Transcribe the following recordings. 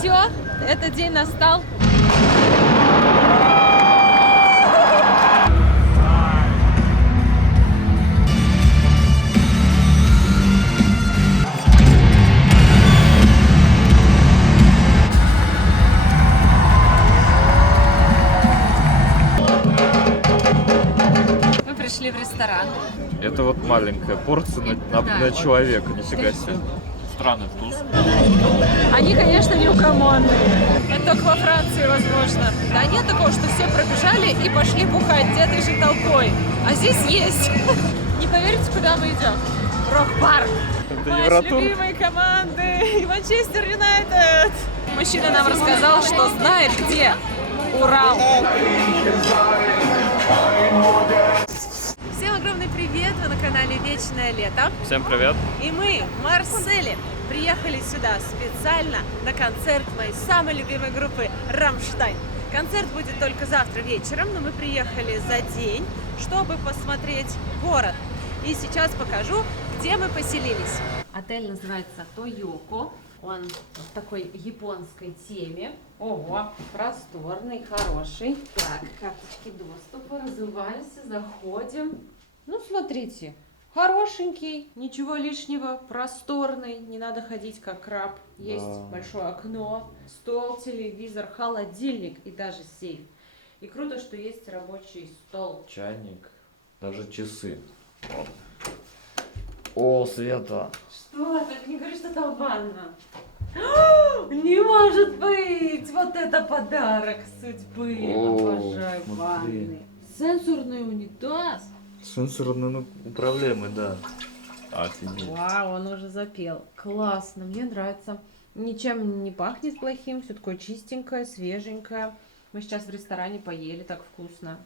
все, этот день настал. Мы пришли в ресторан. Это вот маленькая порция на человека, нифига себе. Странный вкус. Они, конечно, неугомонные. Это только во Франции возможно. Да нет такого, что все пробежали и пошли бухать этой же толпой. А здесь есть. Не поверите, куда мы идем? В Рок-парк. Это Матч Евротур? любимой команды Манчестер Юнайтед. Мужчина нам рассказал, что знает, где Урал. Всем огромный привет! Вы на канале Вечное Лето. Всем привет. И мы в Марселе приехали сюда специально на концерт моей самой любимой группы «Рамштайн». Концерт будет только завтра вечером, но мы приехали за день, чтобы посмотреть город. И сейчас покажу, где мы поселились. Отель называется Тойоко. Он в такой японской теме. Ого, просторный, хороший. Так, карточки доступа, разуваемся, заходим. Ну, смотрите, хорошенький, ничего лишнего, просторный, не надо ходить как краб. Есть большое окно, стол, телевизор, холодильник и даже сейф. И круто, что есть рабочий стол. Чайник, даже часы. Вот. О, Света. Что? Только не говори, что там ванна. Не может быть! Вот это подарок судьбы. Обожаю ванны. Сенсорный унитаз. Сенсорно управляемый, да. Офигеть. Вау, он уже запел. Классно, мне нравится. Ничем не пахнет плохим, все такое чистенькое, свеженькое. Мы сейчас в ресторане поели, так вкусно.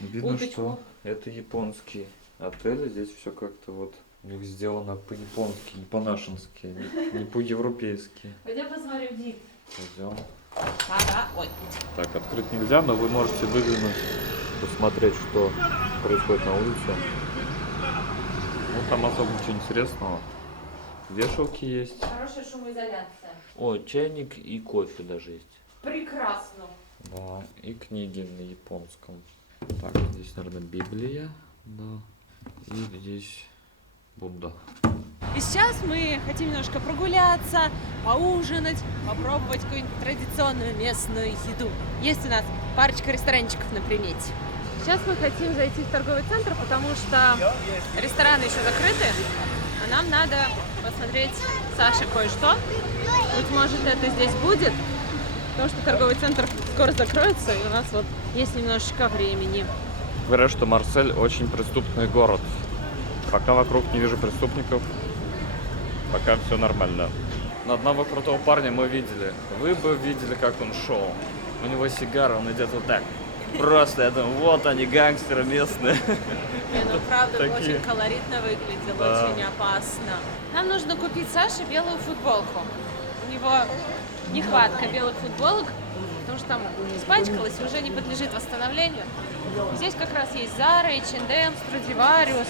Видно, Уточку. что это японский отель. Здесь все как-то вот у них сделано по-японски, не по-нашенски, не по-европейски. Пойдем посмотрим вид. Пойдем. Ага, ой. Так, открыть нельзя, но вы можете выглянуть, посмотреть, что происходит на улице. Ну, там особо ничего интересного. Вешалки есть. Хорошая шумоизоляция. О, чайник и кофе даже есть. Прекрасно. Да, и книги на японском. Так, здесь, наверное, Библия. Да. И здесь Будда. И сейчас мы хотим немножко прогуляться, поужинать, попробовать какую-нибудь традиционную местную еду. Есть у нас парочка ресторанчиков на примете. Сейчас мы хотим зайти в торговый центр, потому что рестораны еще закрыты, а нам надо посмотреть Саше кое-что. Быть может, это здесь будет, потому что торговый центр скоро закроется, и у нас вот есть немножечко времени. Говорят, что Марсель очень преступный город. Пока вокруг не вижу преступников, пока все нормально. Но одного крутого парня мы видели. Вы бы видели, как он шел. У него сигара, он идет вот так. Просто, я думаю, вот они, гангстеры местные. Не, ну правда, Такие. очень колоритно выглядел, Да. очень опасно. Нам нужно купить Саше белую футболку. У него нехватка белых футболок, потому что там испачкалась и уже не подлежит восстановлению. Здесь как раз есть Zara, H&M, Stradivarius.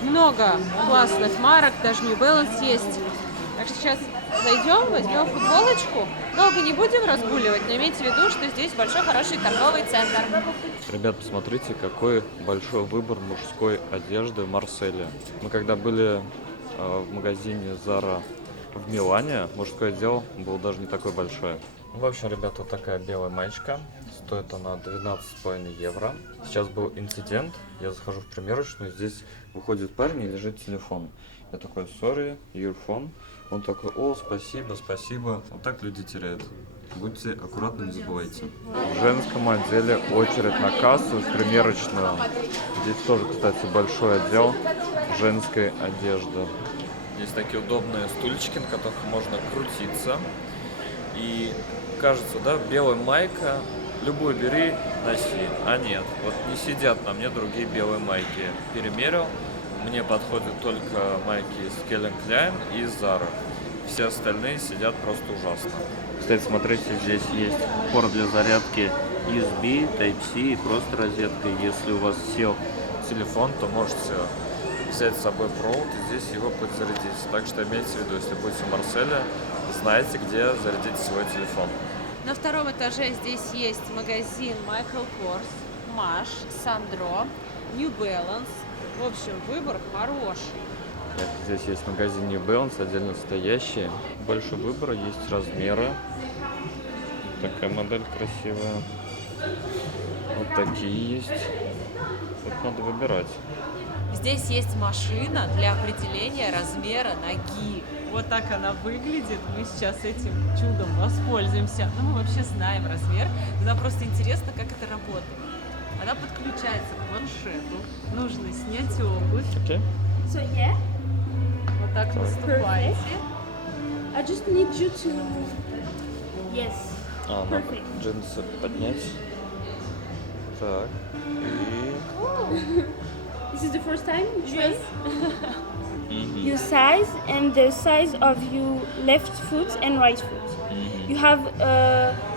Много классных марок, даже New Balance есть. Так что сейчас зайдем, возьмем футболочку. Долго не будем разгуливать, но имейте в виду, что здесь большой хороший торговый центр. Ребят, посмотрите, какой большой выбор мужской одежды в Марселе. Мы когда были в магазине Zara в Милане, мужской отдел был даже не такой большой. В общем, ребята, вот такая белая маечка. Стоит она 12,5 евро. Сейчас был инцидент. Я захожу в примерочную, здесь выходит парень и лежит телефон. Я такой, sorry, your phone. Он такой, о, спасибо, спасибо. Вот так люди теряют. Будьте аккуратны, не забывайте. В женском отделе очередь на кассу, в примерочную. Здесь тоже, кстати, большой отдел женской одежды. Здесь такие удобные стульчики, на которых можно крутиться. И кажется, да, белая майка, любую бери, носи. А нет, вот не сидят на мне другие белые майки. Перемерил, мне подходят только майки из Calvin Klein и из Zara. Все остальные сидят просто ужасно. Кстати, смотрите, здесь есть порт для зарядки USB, Type-C и просто розетка. Если у вас сел телефон, то можете взять с собой провод и здесь его подзарядить. Так что имейте в виду, если будете в Марселе, знаете, где зарядить свой телефон. На втором этаже здесь есть магазин Michael Kors, Mash, Sandro, New Balance. В общем, выбор хороший. Так, здесь есть магазин New Balance, отдельно стоящие. Больше выбора, есть размеры. Такая модель красивая. Вот такие есть. Тут надо выбирать. Здесь есть машина для определения размера ноги. Вот так она выглядит. Мы сейчас этим чудом воспользуемся. Но мы вообще знаем размер. Нам просто интересно, как это работает. Она подключается к планшету. Нужно снять обувь. Окей. So yeah, Вот так наступаете. I just need you to. Yes. Надо Perfect. джинсы поднять. Так. И... This is the first time you try. Мгм. Your size and the size of your left foot and right foot. You have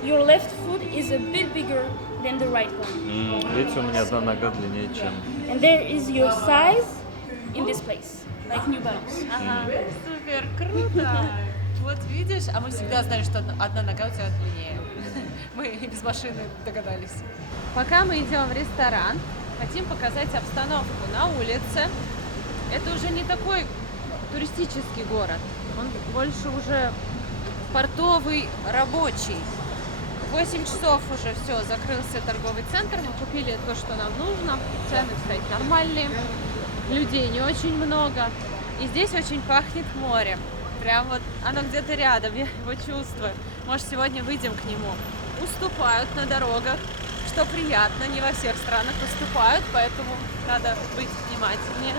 your left foot is a bit bigger than the right one, Видите, у меня одна нога длиннее, чем... and there is your size in this place, like New Balance. Ага, супер, круто. Вот видишь, а мы всегда знали, что одна нога у тебя длиннее. Мы и без машины догадались. Пока мы идем в ресторан, хотим показать обстановку на улице. Это уже не такой туристический город, он больше уже портовый, рабочий. В 8 часов уже все, закрылся торговый центр, мы купили то, что нам нужно, цены, кстати, нормальные, людей не очень много. И здесь очень пахнет морем. Прям вот оно где-то рядом, я его чувствую. Может, сегодня выйдем к нему. Уступают на дорогах, что приятно, не во всех странах уступают, поэтому надо быть внимательнее.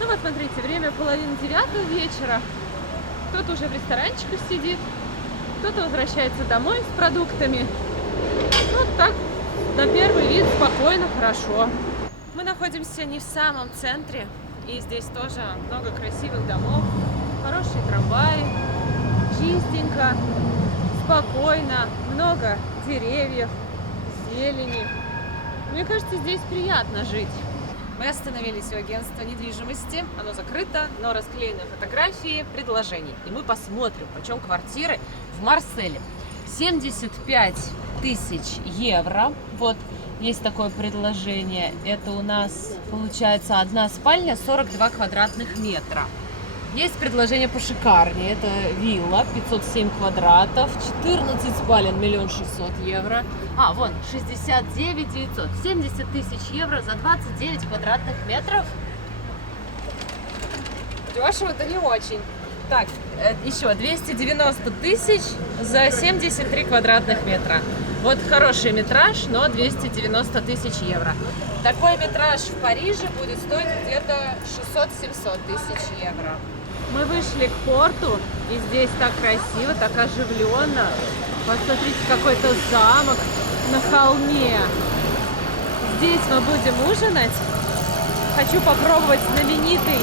Ну вот, смотрите, время 8:30 вечера. Кто-то уже в ресторанчиках сидит, кто-то возвращается домой с продуктами. Вот так, на первый вид спокойно, хорошо. Мы находимся не в самом центре, и здесь тоже много красивых домов, хорошие трамваи, чистенько, спокойно, много деревьев, зелени. Мне кажется, здесь приятно жить. Мы остановились у агентства недвижимости, оно закрыто, но расклеены фотографии предложений. И мы посмотрим, почем квартиры в Марселе. 75 тысяч евро. Вот есть такое предложение. Это у нас получается одна спальня, 42 квадратных метра. Есть предложение пошикарнее. Это вилла, 507 квадратов, 14 спален, 1 600 000 евро. А, вон, 69 900, 70 тысяч евро за 29 квадратных метров. Дешево-то не очень. Так, еще 290 тысяч за 73 квадратных метра. Вот хороший метраж, но 290 тысяч евро. Такой метраж в Париже будет стоить где-то 600-700 тысяч евро. Мы вышли к порту, и здесь так красиво, так оживленно. Посмотрите, какой-то замок на холме. Здесь мы будем ужинать. Хочу попробовать знаменитый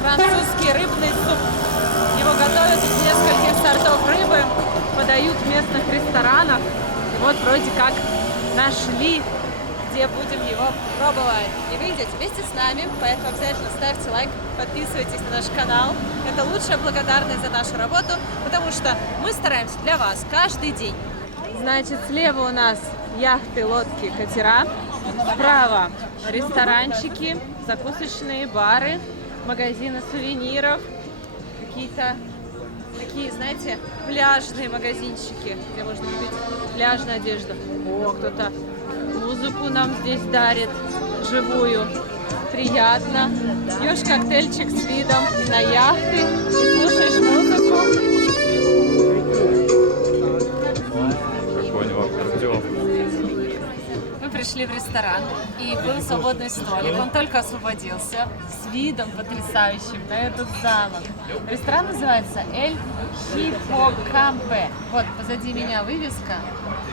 французский рыбный суп. Его готовят из нескольких сортов рыбы, подают в местных ресторанах. И вот вроде как нашли, где будем его пробовать. И вы идете вместе с нами, поэтому обязательно ставьте лайк, подписывайтесь на наш канал. Это лучшая благодарность за нашу работу, потому что мы стараемся для вас каждый день. Значит, слева у нас яхты, лодки, катера. Справа ресторанчики, закусочные, бары, магазины сувениров, какие-то такие, знаете, пляжные магазинчики, где можно купить пляжную одежду. О, кто-то музыку нам здесь дарит живую. Приятно. Пьешь коктейльчик с видом на яхты, слушаешь музыку. Какой у него аккордеон. Мы пришли в ресторан, и был свободный столик. Он только освободился с видом потрясающим на этот замок. Ресторан называется «Эль Хипокампе». Вот позади меня вывеска.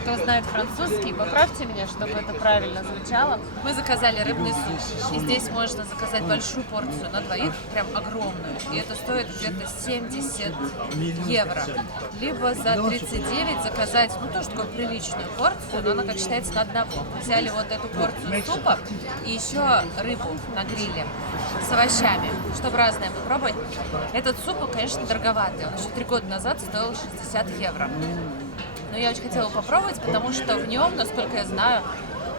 Кто знает французский, поправьте меня, чтобы это правильно звучало. Мы заказали рыбный суп, и здесь можно заказать большую порцию на двоих, прям огромную. И это стоит где-то 70 евро. Либо за 39 заказать, ну тоже такую приличную порцию, но она как считается на одного. Взяли вот эту порцию супа супа и еще рыбу на гриле с овощами, чтобы разное попробовать. Этот суп, конечно, дороговатый. Он еще 3 года назад стоил 60 евро. Но я очень хотела попробовать, потому что в нем, насколько я знаю,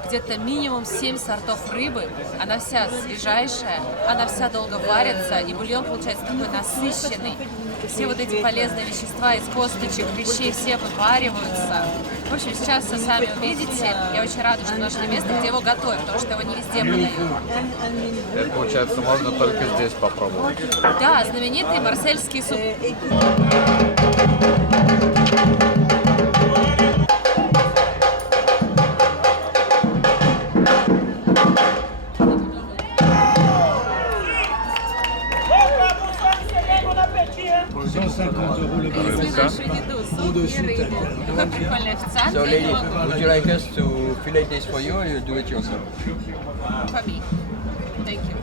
где-то минимум 7 сортов рыбы. Она вся свежайшая, она вся долго варится, и бульон получается такой насыщенный. Все вот эти полезные вещества из косточек, вещей все вывариваются. В общем, сейчас вы сами увидите. Я очень рада, что нашли место, где его готовят, потому что его не везде подают. Это, получается, можно только здесь попробовать. Да, знаменитый марсельский суп. Нашу еду, суп и рыбу. Какой прикольный официант. So, Я не lady, могу. would you like us to fillet this for you or you do it yourself? For me. Thank you.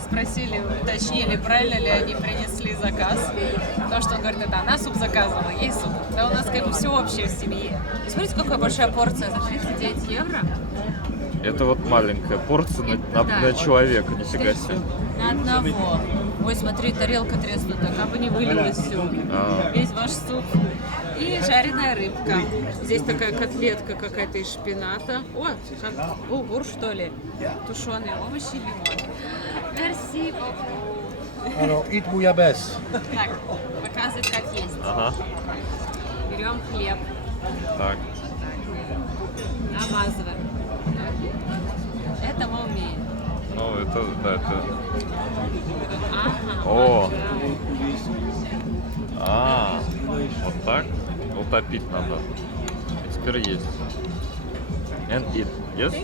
Спросили, уточнили, правильно ли они принесли заказ. Потому что он говорит, это она суп заказывала, ей суп. Да у нас как бы все общее в семье. И смотрите, какая большая порция за 39 евро. Это вот маленькая порция Да. на человека, нифига себе. На одного. Ой, смотри, тарелка треснута, как бы не вылилось все. Весь ваш суп. И жареная рыбка. Здесь такая котлетка какая-то из шпината. О, как булгур, что ли? Тушеные овощи, лимон. Мерси. Alors, eat bouillabaisse. Так, показывать как есть. Ага. Берем хлеб, Так. намазываем. Это мы умеем. Ну, это, да, это... Ага. О! Вот так? Утопить надо. И теперь есть. And eat. Yes?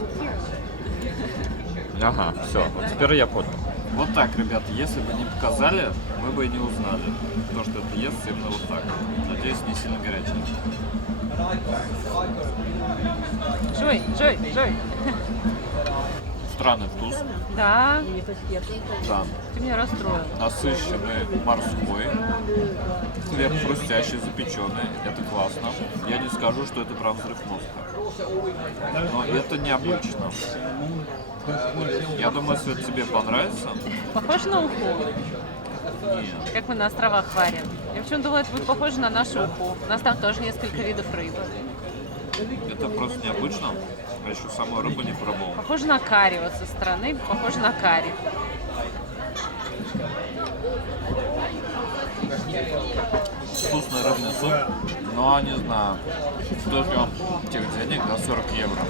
Ага, все. Вот теперь я понял. Вот так, ребята, если бы не показали, мы бы и не узнали. То, что это ест именно вот так. Надеюсь, не сильно горячий. Жуй. Странный вкус. Да, Да. ты меня расстроил. Насыщенный морской. Хлеб хрустящий, запеченный. Это классно. Я не скажу, что это прям взрыв мозга. Но это необычно. Я думаю, если тебе понравится... Похож на уху? Нет. Как мы на островах варим. Я почему-то думала, это будет похоже на нашу уху. У нас там тоже несколько видов рыбы. Это просто необычно. Я еще саму рыбу не пробовал. Похоже на карри вот со стороны, похоже на карри. Вкусный рыбный суп, но не знаю, стоит ли он тех денег, до 40 евро.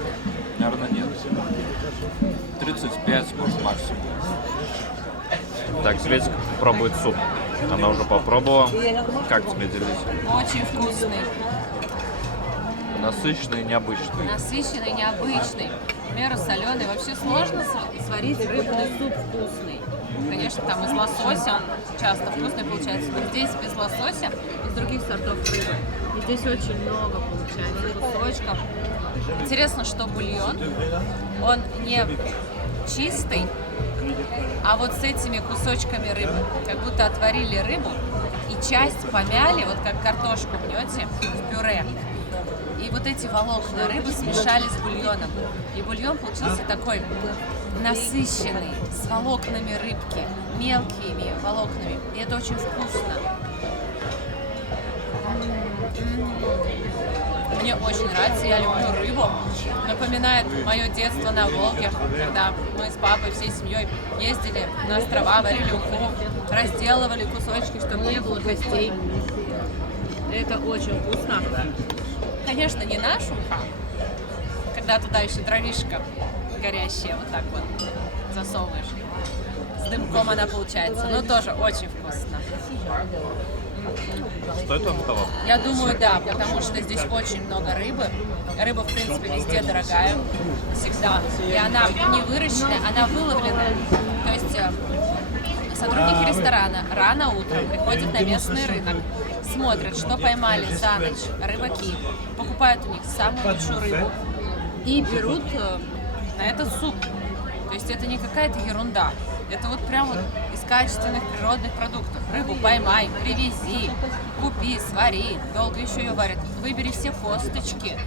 Наверное, нет. 35, может, максимум. Так, Светик пробует суп. Она уже попробовала. Как тебе, делись? Очень вкусный. Насыщенный и необычный. Насыщенный, необычный. В меру соленый. Вообще сложно сварить рыбный суп вкусный. Конечно, там из лосося он часто вкусный получается, но здесь без лосося, из других сортов рыбы. И здесь очень много получается кусочков. Интересно, что бульон, он не чистый, а вот с этими кусочками рыбы. Как будто отварили рыбу и часть помяли, вот как картошку мнете в пюре. И вот эти волокна рыбы смешали с бульоном. И бульон получился такой насыщенный, с волокнами рыбки, мелкими волокнами. И это очень вкусно. Мне очень нравится, я люблю рыбу. Напоминает мое детство на Волге, когда мы с папой всей семьей ездили на острова, варили уху, разделывали кусочки, чтобы не было костей. Это очень вкусно. Конечно, не наша уха, когда туда еще дровишка горящая, вот так вот засовываешь. С дымком она получается, но тоже очень вкусно. Стоит он того? Я думаю, да, потому что здесь очень много рыбы. Рыба, в принципе, везде дорогая, всегда. И она не выращенная, она выловленная. То есть сотрудники ресторана рано утром приходят на местный рынок, смотрят, что поймали за ночь рыбаки, покупают у них самую лучшую рыбу и берут на этот суп. То есть это не какая-то ерунда. Это вот прям вот из из качественных природных продуктов. Рыбу поймай, привези, купи, свари. Долго еще ее варят. Выбери все косточки.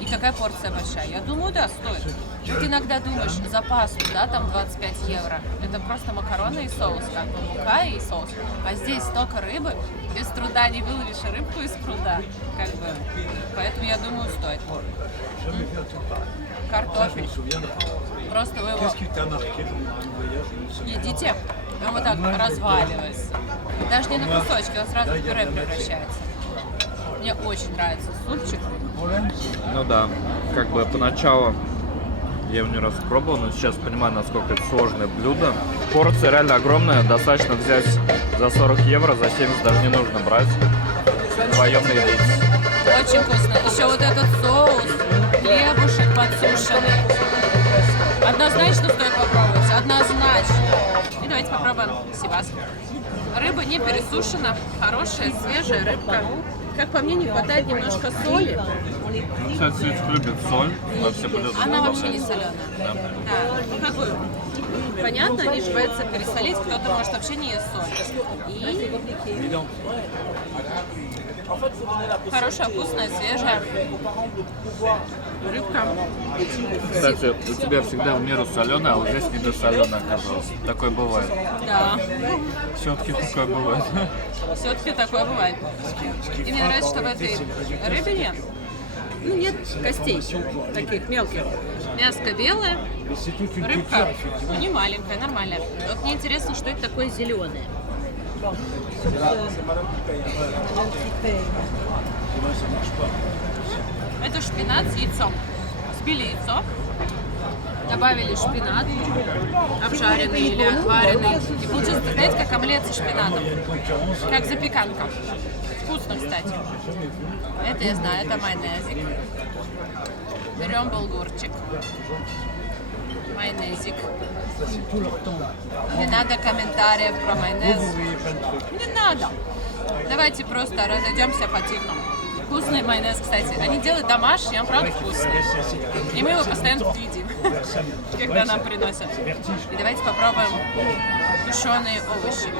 И такая порция большая. Я думаю, да, стоит. Ты иногда думаешь, за пасту, да, там 25 евро. Это просто макароны и соус, как бы мука и соус. А здесь столько рыбы, без труда не выловишь рыбку из пруда. Как бы. Поэтому я думаю, стоит. Картофель. Просто вы его едите, он вот так разваливается. Даже не на кусочки, он сразу в пюре превращается. Мне очень нравится супчик. Ну да, как бы поначалу я его не раз пробовал, но сейчас понимаю, насколько это сложное блюдо. Порция реально огромная, достаточно взять за 40 евро, за 70 даже не нужно брать. Вдвоем наедитесь. Очень вкусно. Еще вот этот соус, хлебушек подсушенный. Однозначно стоит попробовать, однозначно. И давайте попробуем сибас. Рыба не пересушена, хорошая, свежая рыбка. Как по мне, не хватает немножко соли. Кстати, Светик любит соль, но все блюда Она вообще не добавляет. соленая. Да. Ну, как бы, понятно, они же боятся пересолить, кто-то может вообще не ест соль. И хорошая, вкусная, свежая рыбка. Кстати, у тебя всегда в меру соленая, а вот здесь недосоленая оказалось. Такое бывает. Да, Все-таки такое бывает. все-таки такое бывает. И мне нравится, что в этой рыбине нет костей таких мелких. Мяско белое, рыбка не маленькая, нормальная. Вот мне интересно, что это такое зеленое. Это шпинат с яйцом. Взбили яйцо, добавили шпинат, обжаренный или отваренный. И получился, знаете, как омлет со шпинатом. Как запеканка. Вкусно, кстати. Это я знаю, это майонезик. Берем булгурчик. Майонезик. Не надо комментариев про майонез. Не надо. Давайте просто разойдемся по-тихому. Вкусный майонез, кстати. Они делают домашний, он правда вкусный. И мы его постоянно едим, когда нам приносят. И давайте попробуем тушеные овощи,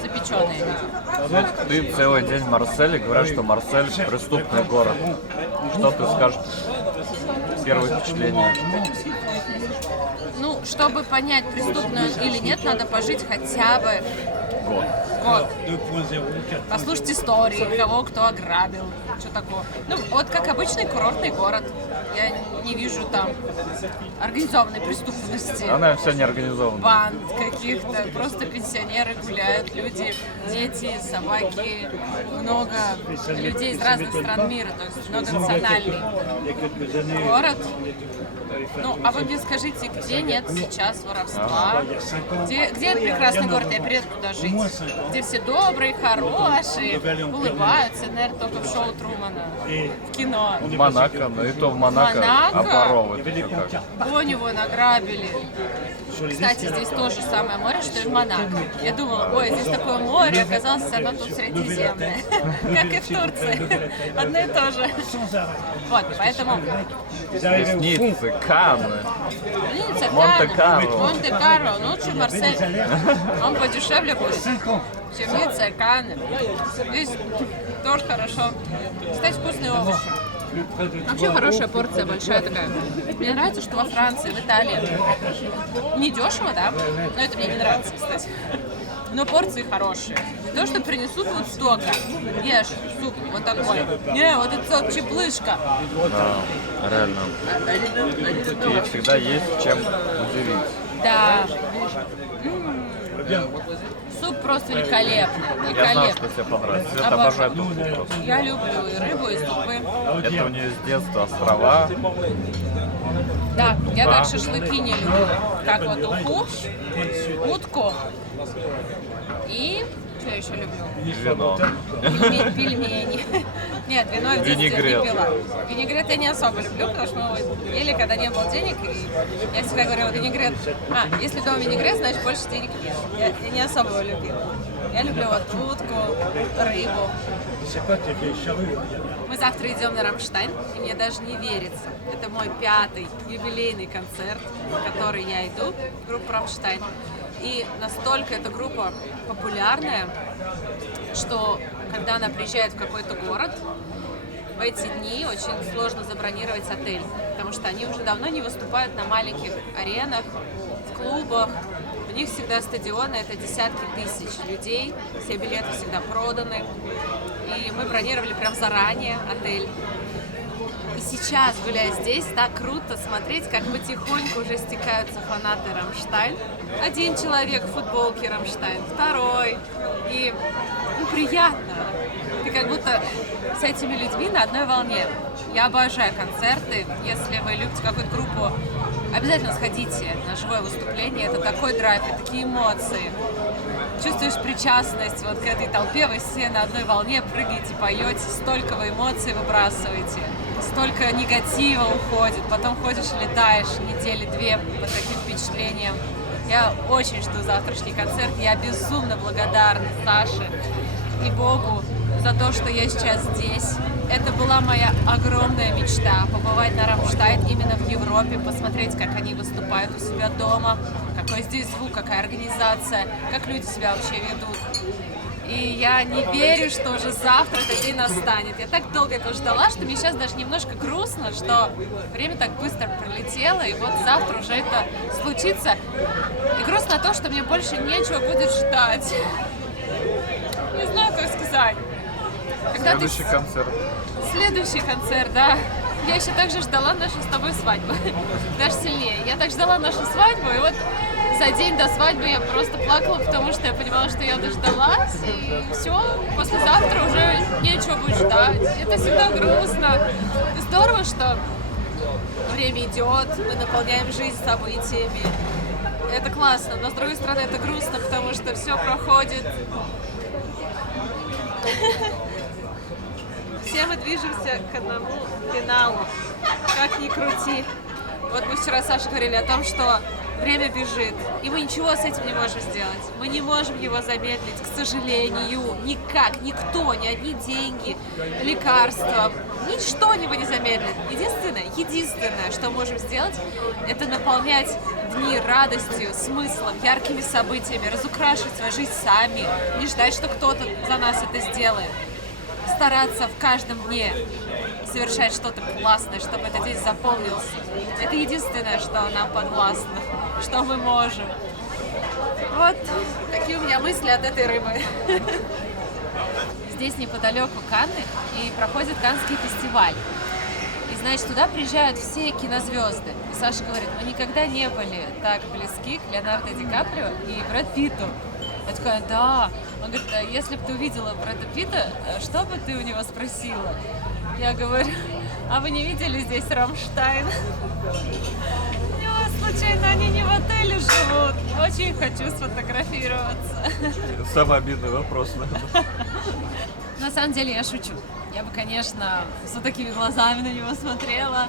запеченные. Ты целый день в Марселе, говорят, что Марсель преступный город. Что ты скажешь? Первое впечатление. Ну, чтобы понять, преступный он или нет, надо пожить хотя бы год. Послушать истории, кого кто ограбил, что такое. Ну, вот как обычный курортный город. Я не вижу там организованной преступности. Она вся не организована. Банд каких-то, просто пенсионеры гуляют, люди, дети, собаки, много людей из разных стран мира, то есть многонациональный город. Ну, а вы мне скажите, где нет сейчас воровства? Где этот прекрасный город? Я приеду туда жить. Где все добрые, хорошие, улыбаются, наверное, только в шоу Трумана, в кино. В Монако, но и то в Монако оборовывают еще как. Конь награбили. Кстати, здесь то же самое море, что и в Монако. Я думала, ой, здесь такое море, оказалось, оно тут средиземное. Как и в Турции. Одно и то же. Вот, поэтому... Ресницы, Канны. Ницца, Монте-Карло. Монте-Карло, лучше Марсель. Он подешевле будет, чем Ницца и Канны. Здесь тоже хорошо. Кстати, вкусные овощи. Вообще хорошая порция, большая такая. Мне нравится, что во Франции, в Италии не дешево, да? Но это мне не нравится, кстати. Но порции хорошие. Не то, что принесут вот столько. Ешь суп вот такой. Не, вот это чеплышка. Да, реально. И всегда есть чем удивить. Да. Суп просто великолепный. Я знал, что тебе понравится. Это обожаю туху просто. Я люблю и рыбу, и супы. Это у нее с детства острова. Да, я так шашлыки не люблю. Как вот уху, утку и... Что я еще люблю? Вино. Пельмени. Нет, вино я в детстве не Винегрет. пила. Винегрет я не особо люблю, потому что мы его ели, когда не было денег. И я всегда говорила, винегрет... если дома винегрет, значит больше денег нет. Я не особо его любила. Я люблю вот утку, рыбу. Мы завтра идем на Рамштайн, и мне даже не верится. Это мой 5-й юбилейный концерт, на который я иду, группа Рамштайн. И настолько эта группа популярная, что когда она приезжает в какой-то город, в эти дни очень сложно забронировать отель, потому что они уже давно не выступают на маленьких аренах, в клубах. У них всегда стадионы, это десятки тысяч людей, все билеты всегда проданы. И мы бронировали прям заранее отель. И сейчас, гуляя здесь, так круто смотреть, как потихоньку уже стекаются фанаты Рамштайн. Один человек в футболке Рамштайн, второй. И приятно. Ты как будто с этими людьми на одной волне. Я обожаю концерты. Если вы любите какую-то группу, обязательно сходите на живое выступление. Это такой драйв, и такие эмоции. Чувствуешь причастность вот к этой толпе, вы все на одной волне прыгаете, поете, столько вы эмоций выбрасываете, столько негатива уходит, потом ходишь, летаешь недели две по таким впечатлениям. Я очень жду завтрашний концерт, я безумно благодарна Саше и Богу за то, что я сейчас здесь. Это была моя огромная мечта — побывать на Рамштайн именно в Европе, посмотреть, как они выступают у себя дома, какой здесь звук, какая организация, как люди себя вообще ведут. И я не верю, что уже завтра этот день настанет. Я так долго этого ждала, что мне сейчас даже немножко грустно, что время так быстро пролетело, и вот завтра уже это случится. И грустно то, что мне больше нечего будет ждать. Не знаю, как сказать. Следующий концерт. Следующий концерт, да. Я еще также ждала нашу с тобой свадьбу. Даже сильнее. Я так ждала нашу свадьбу, и вот за день до свадьбы я просто плакала, потому что я понимала, что я дождалась, и все, послезавтра уже нечего будет ждать. Это всегда грустно. И здорово, что время идет, мы наполняем жизнь событиями. Это классно, но с другой стороны это грустно, потому что все проходит. Все мы движемся к одному финалу, как ни крути. Вот мы вчера с Сашей говорили о том, что время бежит, и мы ничего с этим не можем сделать. Мы не можем его замедлить, к сожалению, никак, никто, ни одни деньги, лекарства, ничто его не замедлит. Единственное, что можем сделать, это наполнять дни радостью, смыслом, яркими событиями, разукрашивать свою жизнь сами, не ждать, что кто-то за нас это сделает. Стараться в каждом дне совершать что-то классное, чтобы этот день заполнился. Это единственное, что нам подвластно, что мы можем. Вот такие у меня мысли от этой рыбы. Здесь неподалеку Канны, и проходит Каннский фестиваль. И, значит, туда приезжают все кинозвезды. И Саша говорит, мы никогда не были так близки к Леонардо Ди Каприо и Брэд Питту. Я такая, да. Он говорит, а если бы ты увидела Брэда Питта, что бы ты у него спросила? Я говорю, а вы не видели здесь Рамштайн? У него случайно они не в отеле живут? Очень хочу сфотографироваться. Самый обидный вопрос, наверное. На самом деле я шучу. Я бы, конечно, с вот такими глазами на него смотрела.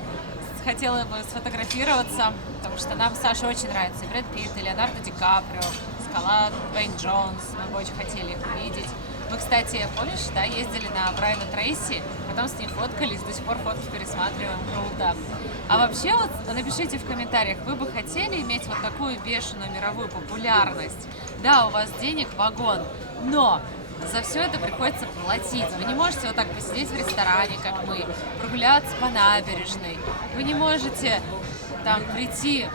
Хотела бы сфотографироваться, потому что нам с Сашей очень нравится и Брэд Питт, и Леонардо Ди Каприо, Скала, Дуэйн Джонс. Мы бы очень хотели их увидеть. Мы, кстати, помнишь, да, ездили на Брайана Трейси, потом с ним фоткались, до сих пор фотки пересматриваем, круто. А вообще, вот напишите в комментариях, вы бы хотели иметь вот такую бешеную мировую популярность? Да, у вас денег вагон, но за все это приходится платить. Вы не можете вот так посидеть в ресторане, как мы, прогуляться по набережной. Вы не можете там прийти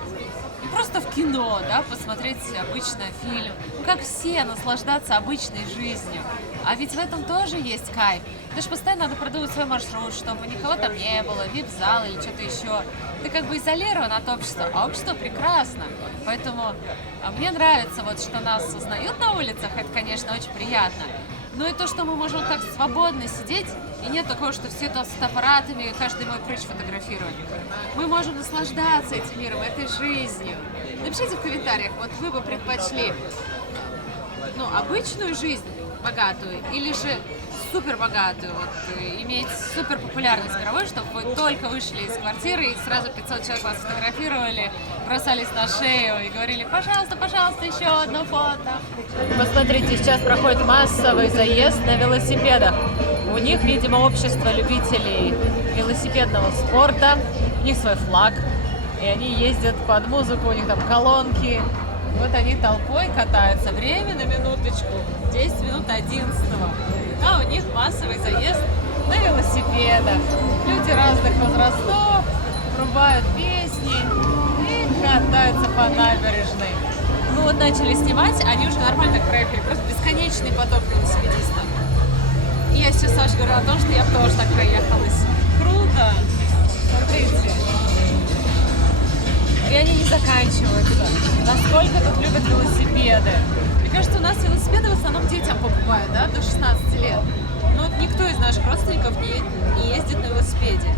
просто в кино, да, посмотреть обычный фильм. Ну, как все, наслаждаться обычной жизнью. А ведь в этом тоже есть кайф. Ты же постоянно надо продумать свой маршрут, чтобы никого там не было, вип-зал или что-то еще. Ты как бы изолирован от общества, а общество прекрасно. Поэтому мне нравится, вот, что нас узнают на улицах, это, конечно, очень приятно. Ну и то, что мы можем так свободно сидеть, и нет такого, что все там с фотоаппаратами, каждый мой прыщ фотографирует. Мы можем наслаждаться этим миром, этой жизнью. Напишите в комментариях, вот вы бы предпочли, ну, обычную жизнь, богатую, или же супер богатую, вот, иметь супер популярность мировой, чтобы вы только вышли из квартиры и сразу 500 человек вас фотографировали, бросались на шею и говорили, пожалуйста, пожалуйста, еще одно фото. Посмотрите, сейчас проходит массовый заезд на велосипедах. У них, видимо, общество любителей велосипедного спорта, у них свой флаг, и они ездят под музыку, у них там колонки, Вот они толпой катаются. Время на минуточку. 10 минут 11-го. А у них массовый заезд на велосипедах. Люди разных возрастов врубают песни и катаются по набережной. Мы вот начали снимать, они уже нормально проехали. Просто бесконечный поток велосипедистов. И я сейчас Саше говорю о том, что я бы тоже так проехалась. Круто! Смотрите. И они не заканчиваются. Насколько тут любят велосипеды. Мне кажется, у нас велосипеды в основном детям покупают, да, до 16 лет. Но вот никто из наших родственников не ездит на велосипеде.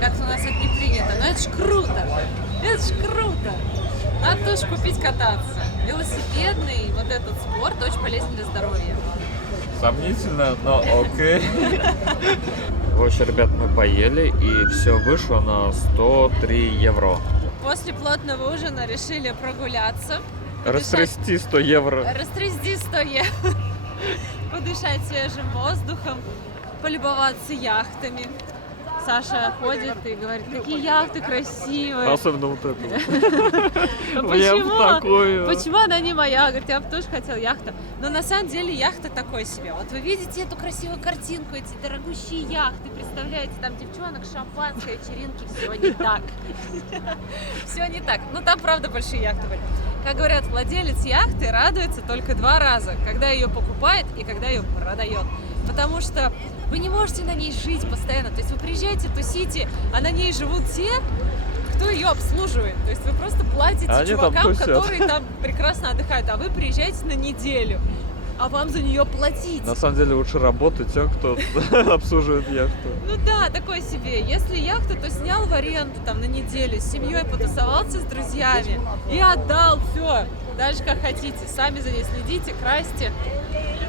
Как-то у нас это не принято. Но это ж круто! Это ж круто! Надо тоже купить кататься. Велосипедный вот этот спорт очень полезен для здоровья. Сомнительно, но окей. В общем, ребят, мы поели, и все вышло на 103 евро. После плотного ужина решили прогуляться. Растрясти 100 евро. Растрясти 100 евро. Подышать свежим воздухом, полюбоваться яхтами. Саша ходит и говорит, какие яхты красивые. Особенно вот это. Почему? Почему она не моя? Говорит, я бы тоже хотела яхту. Но на самом деле яхта такой себе. Вот вы видите эту красивую картинку, эти дорогущие яхты, представляете, там девчонок, шампанское, вечеринки, все не так. Все не так. Ну там правда большие яхты были. Как говорят, владелец яхты радуется только 2 раза, когда ее покупает и когда ее продает. Потому что вы не можете на ней жить постоянно. То есть вы приезжаете, тусите, а на ней живут те, кто ее обслуживает. То есть вы просто платите чувакам, которые там прекрасно отдыхают, а вы приезжаете на неделю, а вам за нее платить. На самом деле лучше работать те, кто обслуживает яхту. Ну да, такой себе. Если яхту, то снял в аренду там на неделю, с семьей потусовался с друзьями и отдал, все. Дальше как хотите, сами за ней следите, красьте.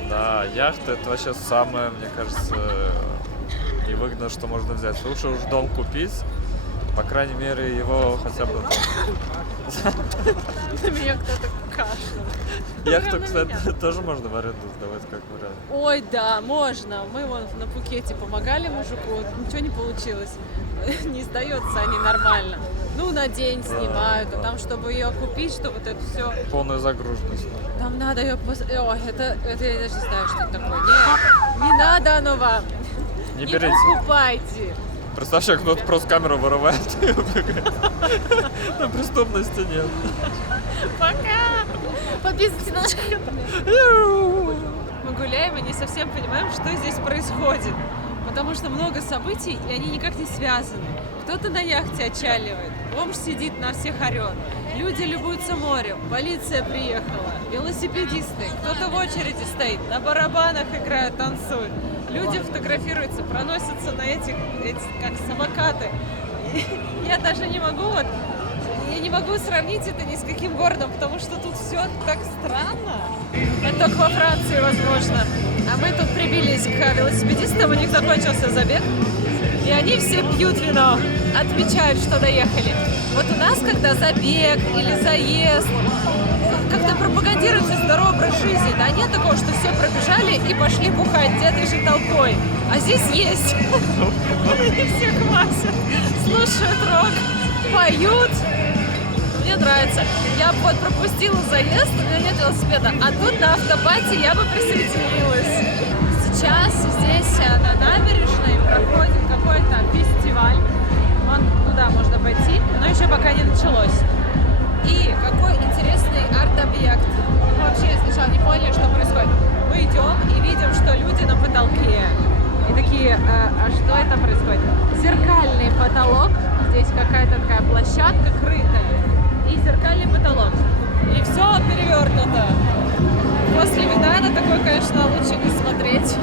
Да, яхта это вообще самое, мне кажется, невыгодно, что можно взять. Лучше уж дом купить, по крайней мере, его хотя бы... На меня кто-то кашлял. Яхту, кстати, тоже можно в аренду сдавать, как вариант. Ой, да, можно. Мы вон на Пхукете помогали мужику, ничего не получилось. Не сдается они нормально. Ну, на день снимают, а там, чтобы ее купить, чтобы вот это все... Полная загруженность. Там надо ее... Ой, это я даже не знаю, что это такое. Нет, не надо оно вам. Не берите. Покупайте. Представь, как кто-то просто камеру вырывает и убегает. Там преступности нет. Пока! Подписывайтесь на наш канал. Мы гуляем и не совсем понимаем, что здесь происходит. Потому что много событий, и они никак не связаны. Кто-то на яхте отчаливает, бомж сидит, на всех орет. Люди любуются морем, полиция приехала, велосипедисты, кто-то в очереди стоит, на барабанах играют, танцуют. Люди фотографируются, проносятся на этих как самокаты. Я даже не могу я не могу сравнить это ни с каким городом, потому что тут все так странно. Это только во Франции возможно. А мы тут прибились к велосипедистам, у них закончился забег. И они все пьют вино, отмечают, что доехали. Вот у нас, когда забег или заезд, как-то пропагандируется здоровый образ жизни. Да нет такого, что все пробежали и пошли бухать этой же толпой. А здесь есть. Они все квасят, слушают рок, поют. Мне нравится. Я вот пропустила заезд, у меня нет велосипеда, а тут на автобате я бы присоединилась. Сейчас здесь на набережной проходит какой-то фестиваль. Вон туда можно пойти, но еще пока не началось. И какой интересный арт-объект. Мы вообще сначала не поняли, что происходит. Мы идем и видим, что люди на потолке. И такие, а что это происходит? Зеркальный потолок. Здесь какая-то такая площадка крытая. И зеркальный потолок. И все перевернуто. После вина на такое, конечно, лучше не смотреть.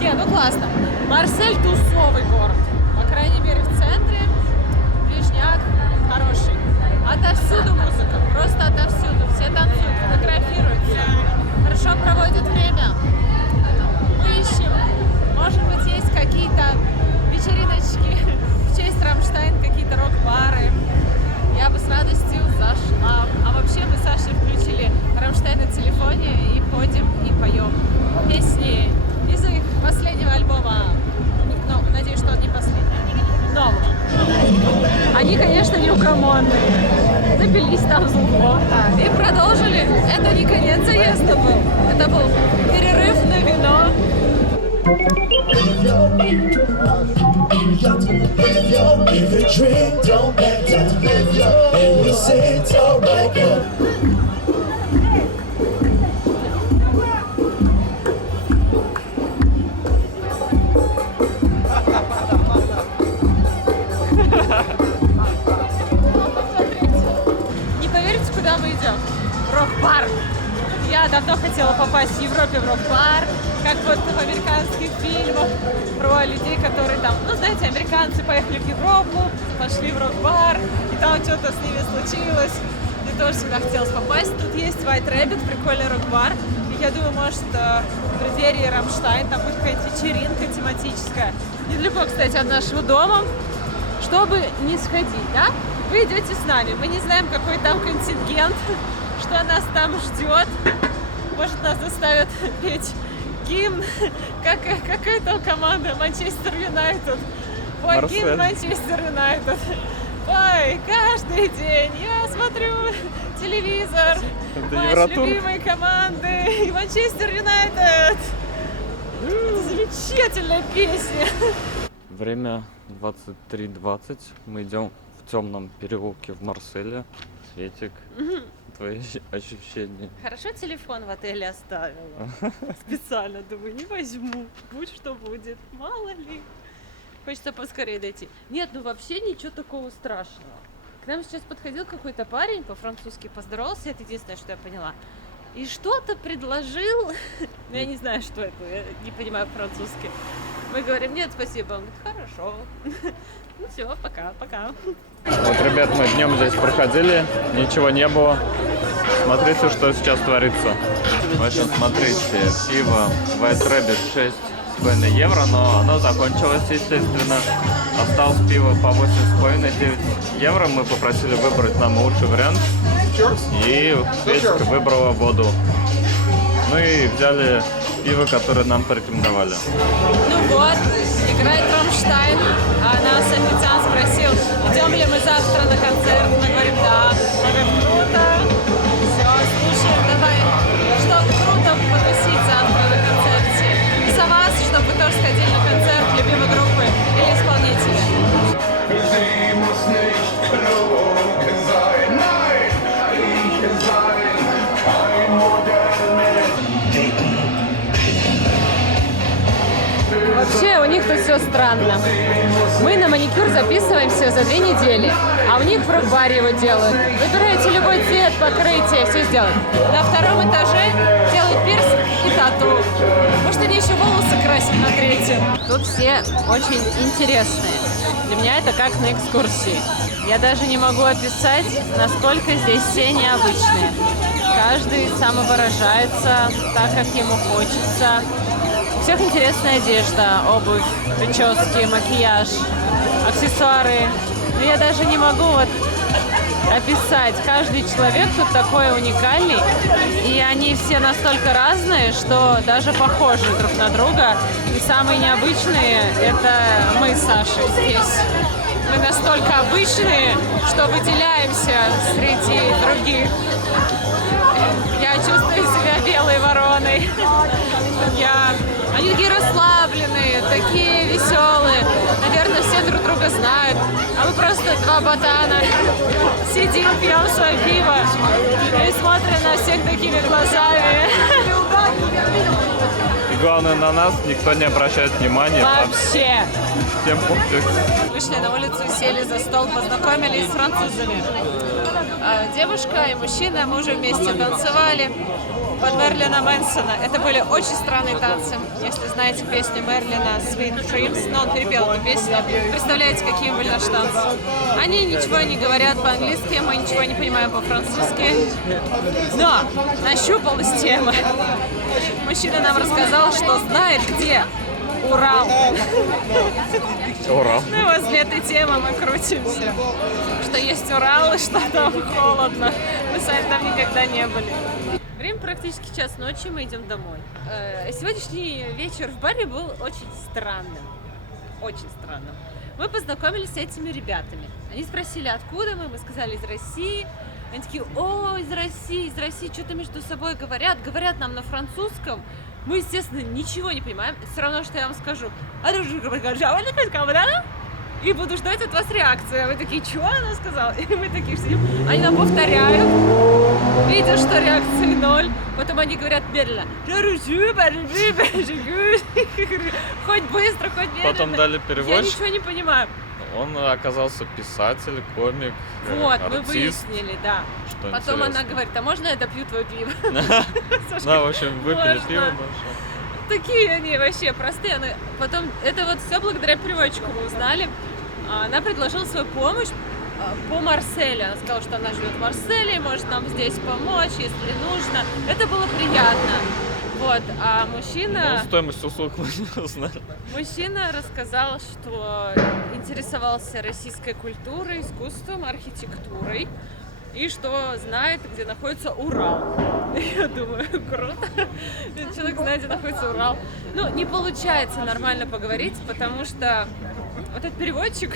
Не, ну классно. Марсель тусовый город. По крайней мере, в центре. Движняк хороший. Отовсюду музыка. Просто отовсюду. Все танцуют, фотографируются. Хорошо проводят время. Мы ищем. Может быть, есть какие-то вечериночки в честь Рамштайн, какие-то рок-бары. Я бы с радостью зашла. А вообще мы с Сашей включили Рамштайн на телефоне и ходим и поем песни из их последнего альбома. Ну, надеюсь, что он не последний. Нового. Они, конечно, неугомонные. напились там с углом и продолжили. Это не конец заезда был, это был перерыв на вино. Не поверите, куда мы идем? Рок-бар. Я давно хотела попасть в Европе в рок-бар, как вот в американских фильмах про людей, которые там, ну знаете, американцы поехали в Европу, пошли в рок-бар, и там что-то с ними случилось. Мне тоже всегда хотелось попасть. Тут есть White Rabbit, прикольный рок-бар. И я думаю, может, в преддверии Рамштайн там будет какая-нибудь вечеринка тематическая. Недалеко, кстати, от нашего дома. Чтобы не сходить, да? Вы идете с нами. Мы не знаем, какой там контингент, что нас там ждет. Может, нас заставят петь гимн. Какая там команда? Манчестер Юнайтед. Ой, гимн Манчестер Юнайтед. Ой, каждый день я смотрю телевизор. Матч любимой команды. И Манчестер Юнайтед. Это замечательная песня. Время 23:20. Мы идем в темном переулке в Марселе. Светик, твои ощущения? Хорошо телефон в отеле оставила. Специально, думаю, не возьму. Будь что будет, мало ли. Хочется поскорее дойти. Нет, ну вообще ничего такого страшного. К нам сейчас подходил какой-то парень, по-французски поздоровался, это единственное, что я поняла. И что-то предложил, но я не знаю, что это, я не понимаю французский. Мы говорим, нет, спасибо. Он говорит, хорошо. Ну все, пока. Вот, ребят, мы днем здесь проходили, ничего не было. Смотрите, что сейчас творится. В общем, смотрите, пиво White Rabbit 6,5 евро, но оно закончилось, естественно. Осталось пиво по 8,5-9 евро. Мы попросили выбрать нам лучший вариант. И Светик выбрала воду. Ну и взяли пиво, которое нам порекомендовали. Ну вот, играет Рамштайн. А нас официант спросил, идем ли мы завтра на концерт. Мы говорим, да. Он говорит, круто. Все, слушаем, давай. Что круто потусить завтра на концерте. И за вас, чтобы вы тоже сходили на концерт любимой группы или исполнителя. Вообще у них тут все странно. Мы на маникюр записываемся за 2 недели, а у них в рок-баре его делают. Выбираете любой цвет, покрытие, все сделают. На 2-м этаже делают пирсинг и тату. Может, они еще волосы красят на 3-м. Тут все очень интересные. Для меня это как на экскурсии. Я даже не могу описать, насколько здесь все необычные. Каждый самовыражается так, как ему хочется. У всех интересная одежда, обувь, прически, макияж, аксессуары. Но я даже не могу описать. Каждый человек тут такой уникальный. И они все настолько разные, что даже похожи друг на друга. И самые необычные – это мы с Сашей здесь. Мы настолько обычные, что выделяемся среди других. Я чувствую себя белой вороной. Они такие расслабленные, такие веселые. Наверное, все друг друга знают. А мы просто 2 ботана. Сидим, пьем свое пиво и смотрим на всех такими глазами. И главное, на нас никто не обращает внимания. Вообще. Всем пофиг. Вышли на улицу, сели за стол, познакомились с французами. Девушка и мужчина, мы уже вместе танцевали под Мерлина Мэнсона. Это были очень странные танцы. Если знаете песню Мерлина Sweet Dreams, но он перепел эту песню, представляете, какие были наши танцы. Они ничего не говорят по-английски, мы ничего не понимаем по-французски. Но нащупалась тема. Мужчина нам рассказал, что знает, где Урал. Урал. Ну, возле этой темы мы крутимся. Что есть Урал и что там холодно. Мы сами там никогда не были. Время практически 1:00 ночи, мы идем домой. Сегодняшний вечер в баре был очень странным. Очень странным. Мы познакомились с этими ребятами. Они спросили, откуда мы сказали, из России. Они такие: о, из России, что-то между собой говорят нам на французском. Мы, естественно, ничего не понимаем. Все равно, что я вам скажу. И буду ждать от вас реакции. А вы такие: что она сказала? И мы такие сидим. Они нам повторяют. Видят, что реакции ноль. Потом они говорят медленно. Хоть быстро, хоть медленно. Потом дали Я переводчик. ничего не понимаю. Он оказался писатель, комик, Вот, мы артист. выяснили, да. Что Потом интересно. она говорит: а можно я допью твое пиво? Да, в общем, выпили Можно. пиво. Такие они вообще простые. Потом это вот все благодаря переводчику мы узнали. Она предложила свою помощь по Марселю. Она сказала, что она живет в Марселе, может нам здесь помочь, если нужно. Это было приятно. Вот, а мужчина... Стоимость услуг мы не узнали. Мужчина рассказал, что интересовался российской культурой, искусством, архитектурой и что знает, где находится Урал. Я думаю, круто. Человек знает, где находится Урал. Ну, не получается нормально поговорить, потому что вот этот переводчик,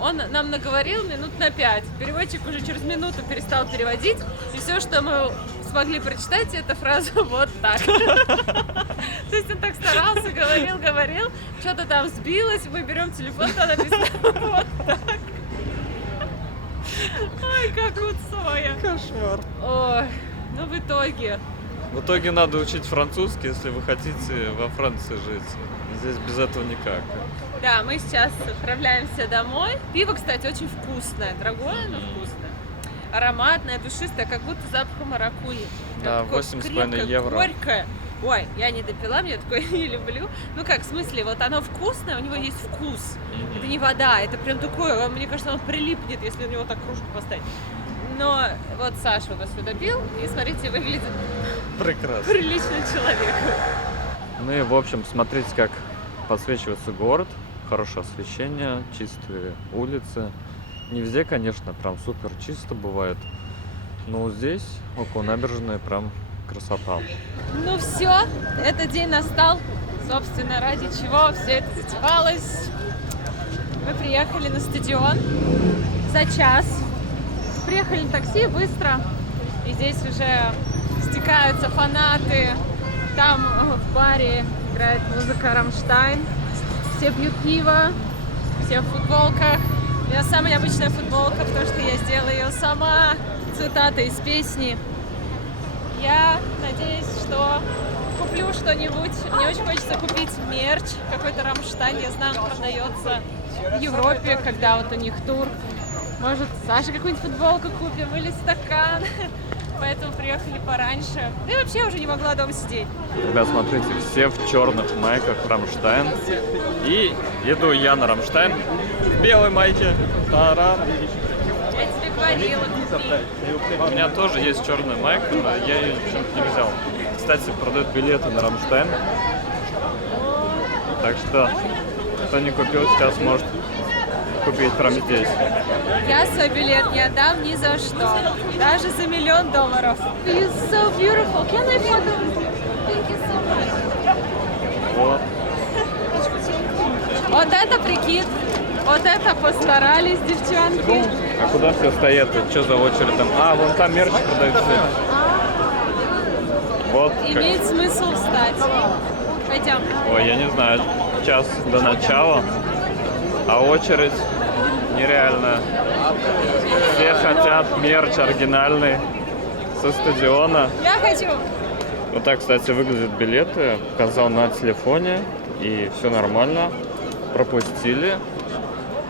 он нам наговорил минут на 5. Переводчик уже через минуту перестал переводить, и все, что мы смогли прочитать, это фразу вот так. То есть он так старался, говорил, что-то там сбилось, мы берем телефон, там написано вот так. Ой, как уцоя. Кошмар. Ой, ну в итоге. В итоге надо учить французский, если вы хотите во Франции жить. Здесь без этого никак. Да, мы сейчас отправляемся домой. Пиво, кстати, очень вкусное. Дорогое, но вкусное. Ароматное, душистое, как будто запах маракуйи. Да, Такое 8,5 крепкое, евро. горькое. Ой, я не допила, я такое не люблю. Ну как, в смысле, вот оно вкусное, у него есть вкус. Это не вода, это прям такое, мне кажется, оно прилипнет, если у него так кружку поставить. Но вот Саша у нас все допил, и смотрите, выглядит Прекрасно. приличный человек. Ну и в общем, смотрите, как подсвечивается город. Хорошее освещение, чистые улицы. Не везде, конечно, прям супер чисто бывает. Но вот здесь, около набережной, прям красота. Ну все, этот день настал. Собственно, ради чего все это затевалось. Мы приехали на стадион за час. Приехали на такси быстро. И здесь уже стекаются фанаты. Там в баре играет музыка «Рамштайн». Все пьют пиво, все в футболках. У меня самая необычная футболка, потому что я сделала ее сама. Цитата из песни. Я надеюсь, что куплю что-нибудь. Мне очень хочется купить мерч, какой-то «Рамштайн». Я знаю, он продается в Европе, когда вот у них тур. Может, Саше какую-нибудь футболку купим или стакан. Поэтому приехали пораньше. Да и вообще уже не могла дома сидеть. Ребят, смотрите, все в черных майках Рамштайн. И иду я на Рамштайн в белой майке. Тарам. Я тебе говорила, купи. У меня тоже есть черная майка, но я ее почему-то не взял. Кстати, продают билеты на Рамштайн. Так что, кто не купил, сейчас может купить прямо здесь. Я свой билет не отдам ни за что. Даже за $1 000 000. You're so beautiful. Can I photo? Thank you so much. Вот. Вот это прикид. Вот это постарались, девчонки. А куда все стоят? Что за очередь там? А, вон там мерч продается. Вот. как- Имеет смысл встать. Пойдем. Ой, я не знаю, час до начала, а очередь нереальная. Все хотят мерч оригинальный со стадиона. Я хочу. Вот так, кстати, выглядят билеты. Показал на телефоне, и все нормально. Пропустили.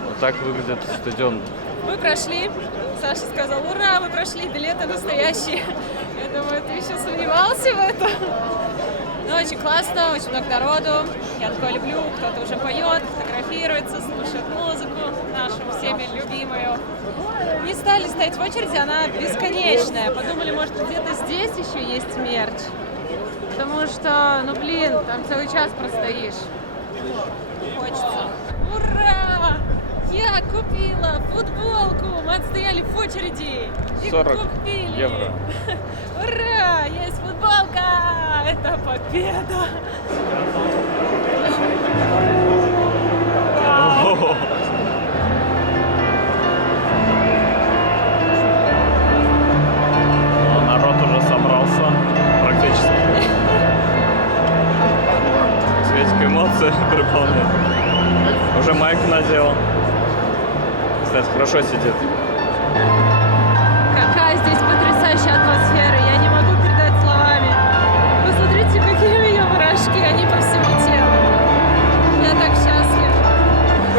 Вот так выглядит стадион. Мы прошли. Саша сказал: ура, мы прошли, билеты настоящие. Я думаю, ты еще сомневался в этом? Ну, очень классно, очень много народу. Я такое люблю, кто-то уже поет, фотографируется, слушает музыку нашу всеми любимую. Не стали стоять в очереди, она бесконечная. Подумали, может, где-то здесь еще есть мерч. Потому что, ну блин, там целый час простоишь. Хочется. Ура! Я купила футболку! Мы отстояли в очереди и 40 купили! евро. Ура! Есть футболка! Это победа! выполнять. Уже майку надел. Кстати, хорошо сидит. Какая здесь потрясающая атмосфера, я не могу передать словами. Посмотрите, какие у меня мурашки, они по всему телу. Я так счастлива.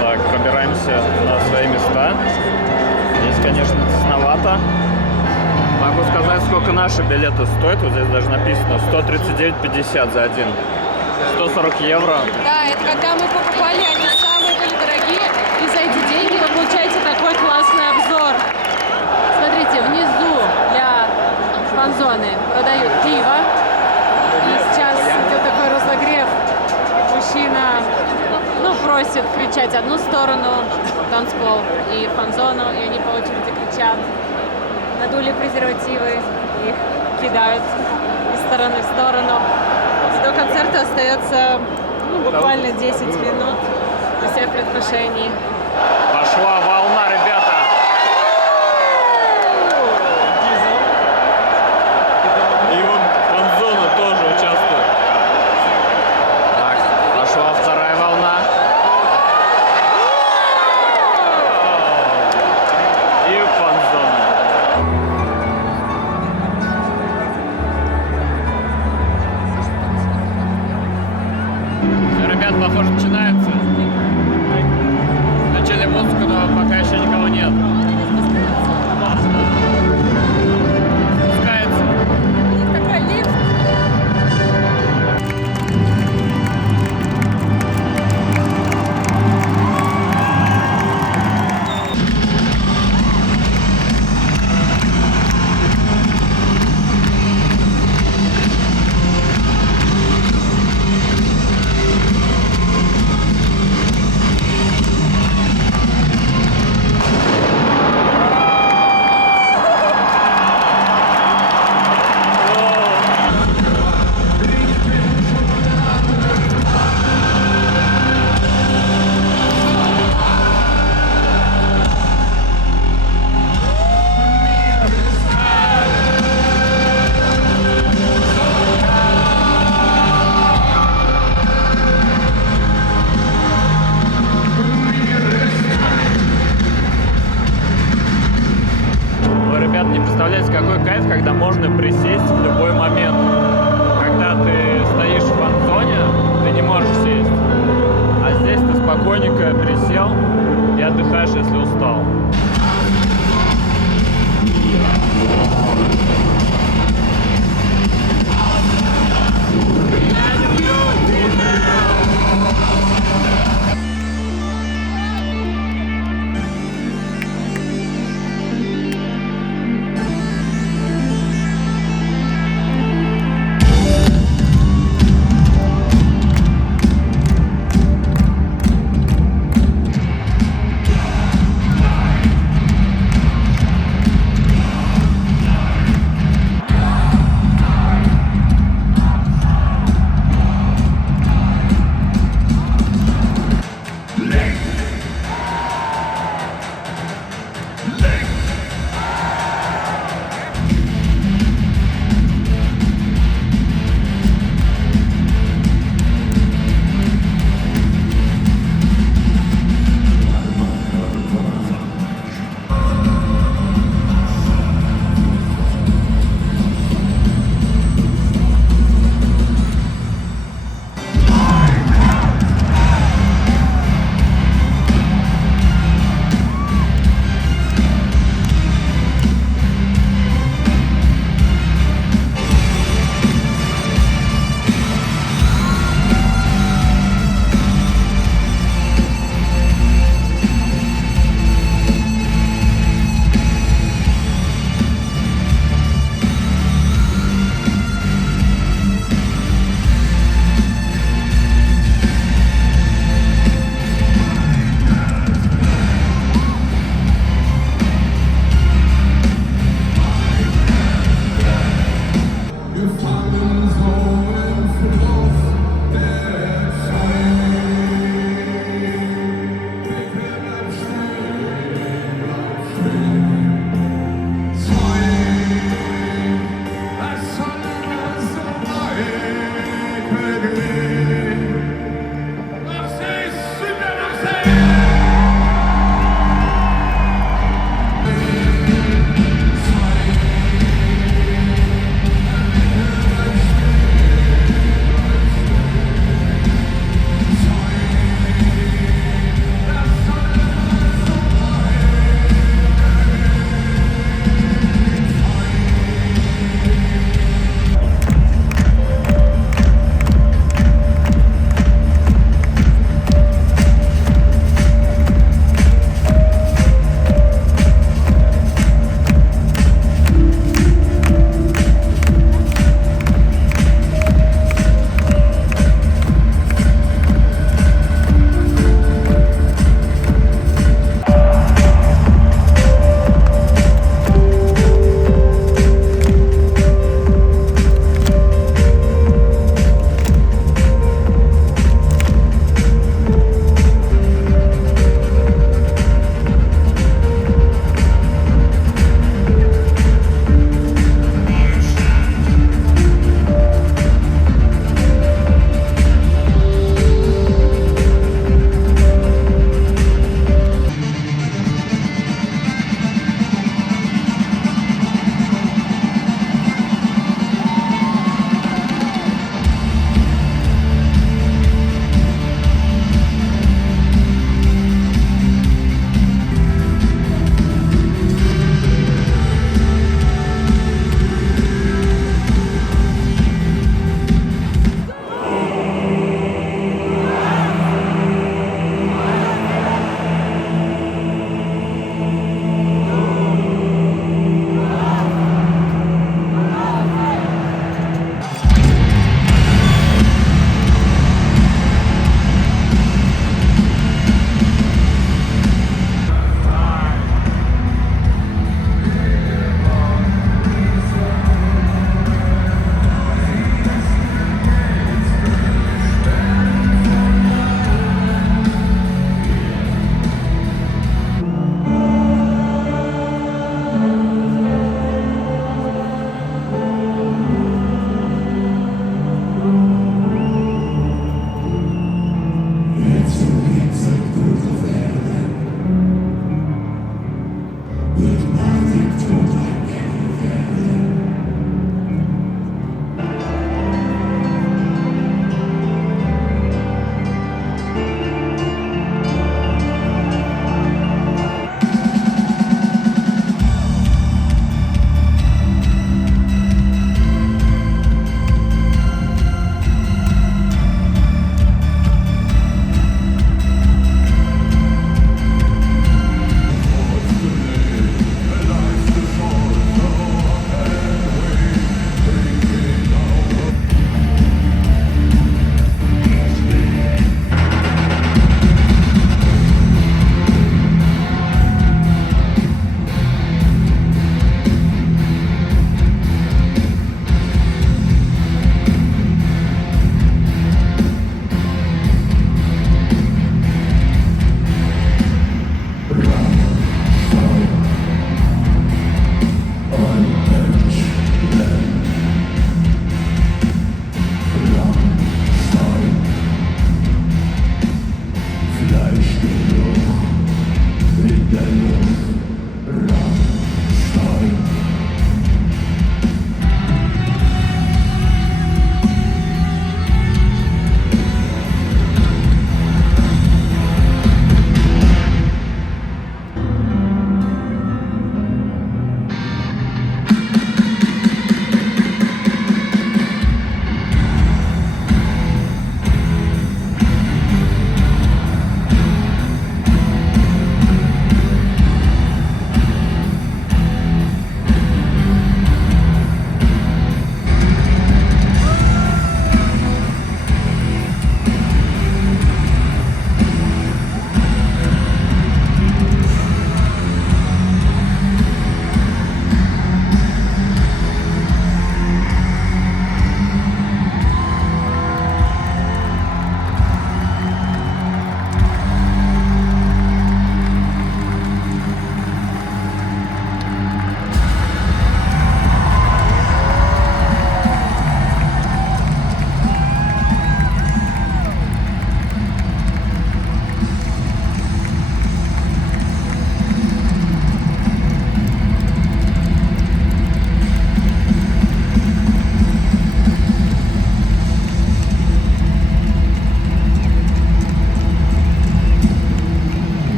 Так, пробираемся на свои места. Здесь, конечно, тесновато. Могу сказать, сколько наши билеты стоят. Вот здесь даже написано 139,50 за один. 140 евро. Да, это когда мы покупали, они самые были дорогие. И за эти деньги вы получаете такой классный обзор. Смотрите, внизу для фан-зоны продают пиво. И сейчас идет такой разогрев. Мужчина, просит кричать одну сторону, танцпол и фан-зону, и они по очереди кричат. Надули презервативы, их кидают из стороны в сторону. До концерта остается буквально 10 минут. Все в предвкушении. Пошла волна, ребята! И вот фан-зона тоже участвует. Так, пошла вторая волна. И фан-зона. Ребят, похоже, начинается. Включили музыку, но пока еще никого нет. Спускается. У них такой лифт. Ребят, не представляете, какой кайф, когда можно присесть в любой момент. Когда ты стоишь в фан-зоне, ты не можешь сесть. А здесь ты спокойненько присел и отдыхаешь, если устал.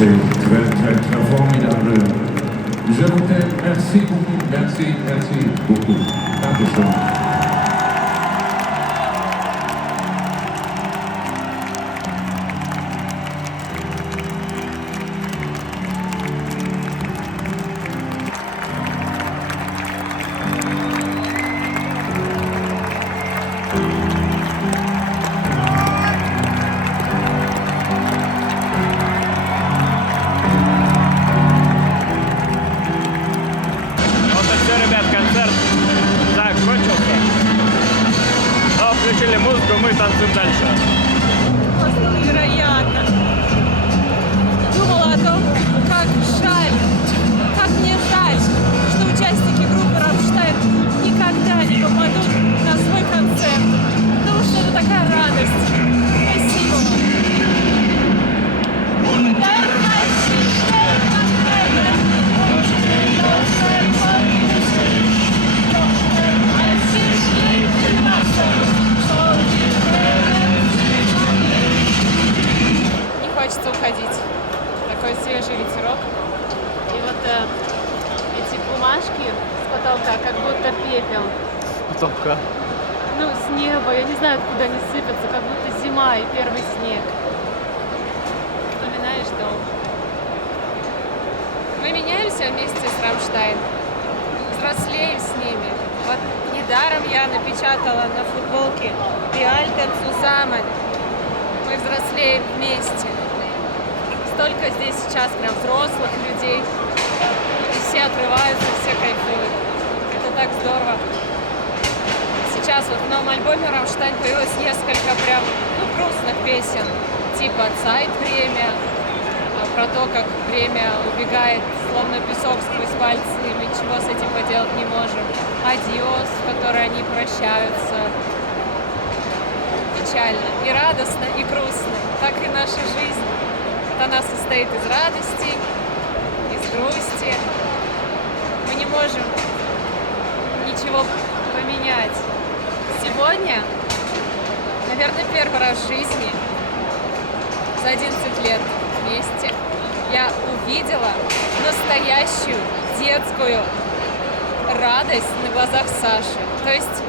C'est très, très, très formidable. Je vous dis merci beaucoup, merci beaucoup. Dankeschön. Вот и все, ребят, концерт закончился. Но включили музыку, мы танцуем дальше. Просто невероятно. Думала о том, как жаль, как мне жаль, что участники группы «Рамштайн» никогда не попадут на свой концерт. Потому что это такая радость. Спасибо Не хочется уходить. Такой свежий ветерок. И вот эти бумажки с потолка, как будто пепел. Потолка. Ну, с неба. Я не знаю, откуда они сыпятся, как будто зима и первый снег. Вспоминаешь дом. Мы меняемся вместе с «Рамштайн». Взрослеем с ними. Вот недаром я напечатала на футболке «Wir zusammen». Мы взрослеем вместе. Столько здесь сейчас прям взрослых людей. И все отрываются, все кайфуют. Это так здорово. Сейчас вот в новом альбоме «Рамштайн» появилось несколько прям грустных песен. Типа «Zeit», «Время», про то, как время убегает, словно песок сквозь пальцы, и мы ничего с этим поделать не можем. «Адиос», в которой они прощаются. Печально, и радостно, и грустно. Так и наша жизнь. Вот она состоит из радости, из грусти. Мы не можем ничего поменять. Сегодня, наверное, первый раз в жизни за 11 лет вместе я увидела настоящую детскую радость на глазах Саши. То есть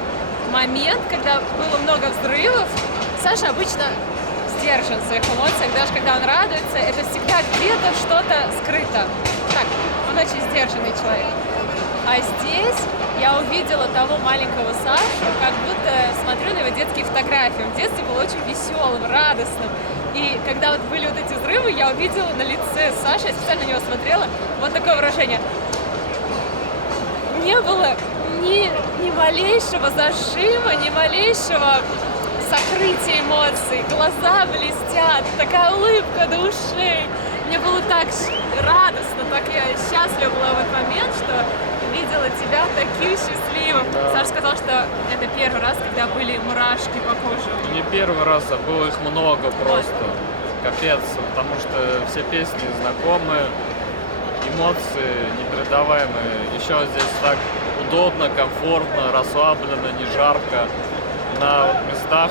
момент, когда было много взрывов, Саша обычно сдержан в своих эмоциях, даже когда он радуется, это всегда где-то что-то скрыто. Так, он очень сдержанный человек. А здесь я увидела того маленького Сашу, как будто смотрю на его детские фотографии. Он в детстве был очень веселым, радостным. И когда вот были вот эти взрывы, я увидела на лице Саши, я специально на него смотрела, вот такое выражение. Не было ни малейшего зажима, ни малейшего сокрытия эмоций. Глаза блестят, такая улыбка до ушей. Мне было так радостно, так я счастлива была в этот момент, что видела тебя таким счастливым. Да. Саша сказал, что это первый раз, когда были мурашки по коже. Не первый раз, а было их много просто. Вот. Капец, потому что все песни знакомые, эмоции непередаваемые. Еще здесь так удобно, комфортно, расслабленно, не жарко. На местах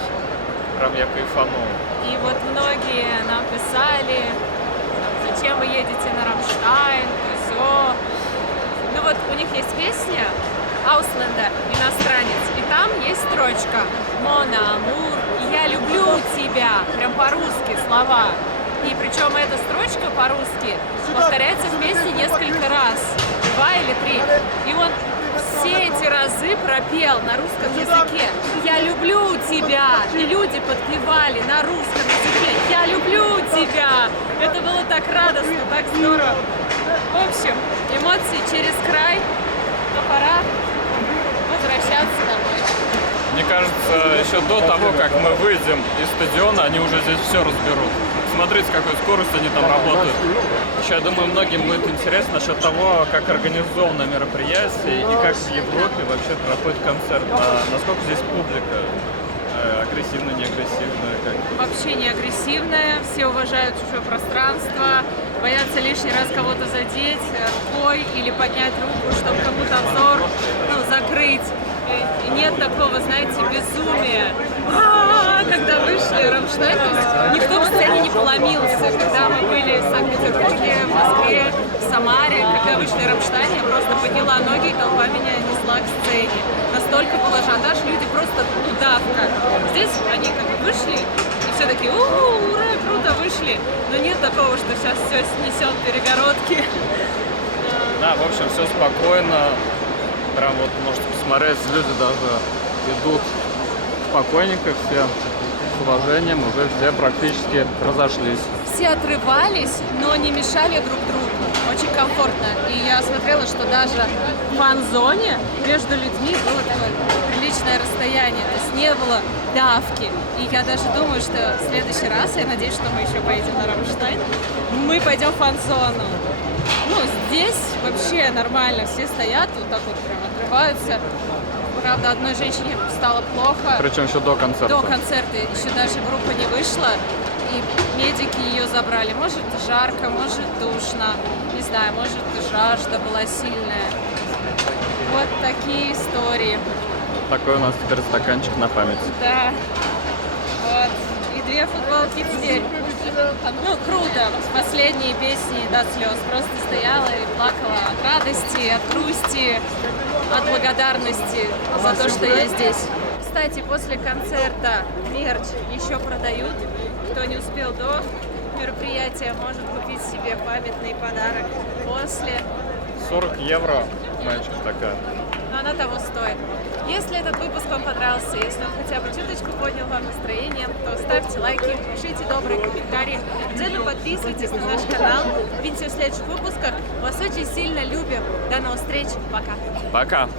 прям я кайфанул. И вот многие нам писали, зачем вы едете на «Рамштайн», то все. Ну вот у них есть песня Ausländer, иностранец, и там есть строчка «Mon amour», «Я люблю тебя», прям по-русски слова. И причем эта строчка по-русски повторяется в песне несколько раз, 2 или 3. И он все эти разы пропел на русском языке «Я люблю тебя», и люди подпевали на русском языке «Я люблю тебя». Это было так радостно, так здорово. В общем, эмоции через край, но пора возвращаться домой. Мне кажется, еще до того, как мы выйдем из стадиона, они уже здесь все разберут. Смотрите, с какой скоростью они там работают. Еще, я думаю, многим будет интересно насчет того, как организовано мероприятие и как в Европе вообще проходит концерт. Насколько здесь публика? Агрессивная, неагрессивная? Как? Вообще не агрессивная, все уважают чужое пространство, боятся лишний раз кого-то задеть рукой или поднять руку, чтобы кому-то обзор закрыть. И нет такого, знаете, безумия. когда вышли Рамштайн, то есть никто в сцене не поломился. Когда мы были в Санкт-Петербурге, в Москве, в Самаре, когда вышли Рамштайн, я просто подняла ноги, и толпа меня несла к сцене. Настолько был ажиотаж, люди просто давка. Здесь они как бы вышли, и все такие, ура, круто, вышли. Но нет такого, что сейчас все снесет перегородки. Да, в общем, все спокойно. Прям вот можете посмотреть, люди даже идут спокойненько, все с уважением, уже все практически разошлись. Все отрывались, но не мешали друг другу. Очень комфортно. И я смотрела, что даже в фан-зоне между людьми было такое приличное расстояние. То есть не было давки. И я даже думаю, что в следующий раз, я надеюсь, что мы еще поедем на Рамштайн, мы пойдем в фан-зону. Ну, здесь вообще нормально. Все стоят, вот так вот прям отрываются. Правда, одной женщине стало плохо. Причем еще до концерта. До концерта еще даже группа не вышла, и медики ее забрали. Может, жарко, может, душно, не знаю, может, жажда была сильная. Вот такие истории. Такой у нас теперь стаканчик на память. Да. Вот. И 2 футболки теперь. Ну, круто. Последние песни до слез. Просто стояла и плакала от радости, от грусти, от благодарности за то, что я здесь. Кстати, после концерта мерч еще продают. Кто не успел до мероприятия, может купить себе памятный подарок после. 40 евро, маечка такая. Но она того стоит. Если этот выпуск вам понравился, если он хотя бы чуточку поднял вам настроение, то ставьте лайки, пишите добрые комментарии, обязательно подписывайтесь на наш канал. Увидимся в следующих выпусках. Вас очень сильно любим. До новых встреч. Пока. Пока.